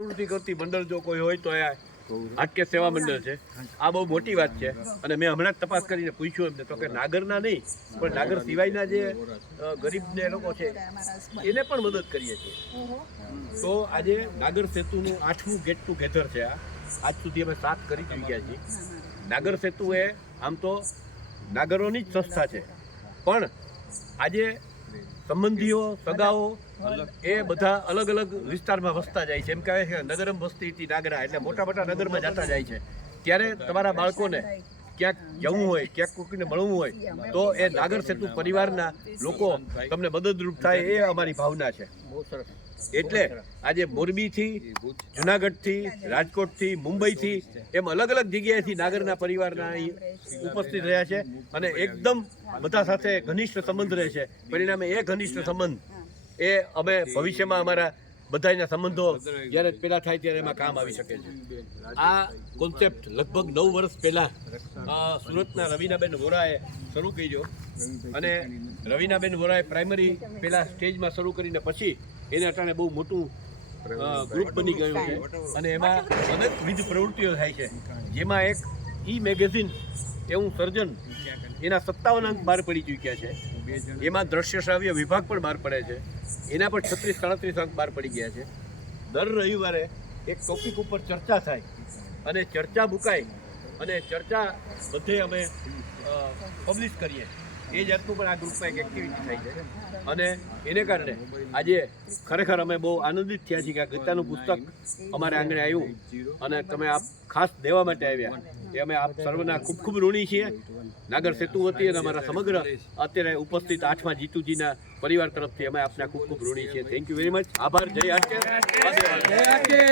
પ્રવૃત્તિ કરતી મંડળ જો કોઈ હોય તો હાટકે સેવા મંડળ છે. આ બહુ મોટી વાત છે. અને મેં હમણાં જ તપાસ કરીને પૂછ્યું એમને તો કે નાગરના નહીં પણ નાગર સિવાયના જે ગરીબ ગરીબને લોકો છે એને પણ મદદ કરીએ છીએ. તો આજે નાગર સેતુનું આઠમું ગેટ ટુગેધર છે આ. આજ સુધી અમે સાત કરી ચૂક્યા છીએ. નાગર સેતુ એ આમ તો નાગરોની જ સંસ્થા છે. પણ આજે સંબંધીઓ સગાઓ એ બધા અલગ અલગ વિસ્તારમાં વસતા જાય છે. એમ કહે છે નગરમ વસ્તી નાગરા એટલે મોટા મોટા નગરમાં જતા જાય છે. ત્યારે તમારા બાળકોને ક્યાંક જવું હોય, ક્યાંક કોઈને મળવું હોય, તો એ નાગર સેતુ પરિવારના લોકો તમને મદદરૂપ થાય એ અમારી ભાવના છે. એટલે આજે મોરબીથી, જુનાગઢથી, રાજકોટથી, મુંબઈથી એમ અલગ અલગ જગ્યાએથી નાગરના પરિવારના અહીં ઉપસ્થિત રહ્યા છે અને એકદમ બધા સાથે ઘનિષ્ઠ સંબંધ રહે છે. પરિણામે એ ઘનિષ્ઠ સંબંધ એ અમે ભવિષ્યમાં અમારા બધાના સંબંધો જ્યારે પેલા થાય ત્યારે એમાં કામ આવી શકે છે. આ કોન્સેપ્ટ લગભગ નવ વર્ષ પહેલા સુરતના રવિનાબેન વોરાએ શરૂ કર્યો. અને રવિનાબેન વોરાએ પ્રાઇમરી પેલા સ્ટેજમાં શરૂ કરીને પછી એને અટાણે બહુ મોટું ગ્રુપ બની ગયું છે. અને એમાં અનેકવિધ પ્રવૃત્તિઓ થાય છે. જેમાં એક ઈ મેગેઝિન એવું સર્જન એના સત્તાવન અંક બહાર પડી ચૂક્યા છે. એમાં દ્રશ્ય શ્રાવ્ય વિભાગ પણ બહાર પડે છે. એના પણ છત્રીસ, સાડત્રીસ અંક બહાર પડી ગયા છે. દર રવિવારે એક ટોપિક ઉપર ચર્ચા થાય અને ચર્ચા મુકાય અને ચર્ચા બધે અમે પબ્લિશ કરીએ. એ જાતનું પણ આ ગ્રુપમાં એક એક્ટિવિટી થાય છે. અને એને કારણે આજે ખરેખર અમે બહુ આનંદિત થયા છીએ કે આ ગીતાનું પુસ્તક અમારે આંગણે આવ્યું અને તમે આપ ખાસ દેવા માટે આવ્યા. એ અમે આપ સર્વના ખૂબ ખૂબ ઋણી છીએ. નાગર સેતુ વતી અને અમારા સમગ્ર અત્યારે ઉપસ્થિત આઠમા જીતુજીના પરિવાર તરફથી અમે આપના ખૂબ ખૂબ ઋણી છીએ. થેન્ક યુ વેરી મચ આભાર. જય હાટકેર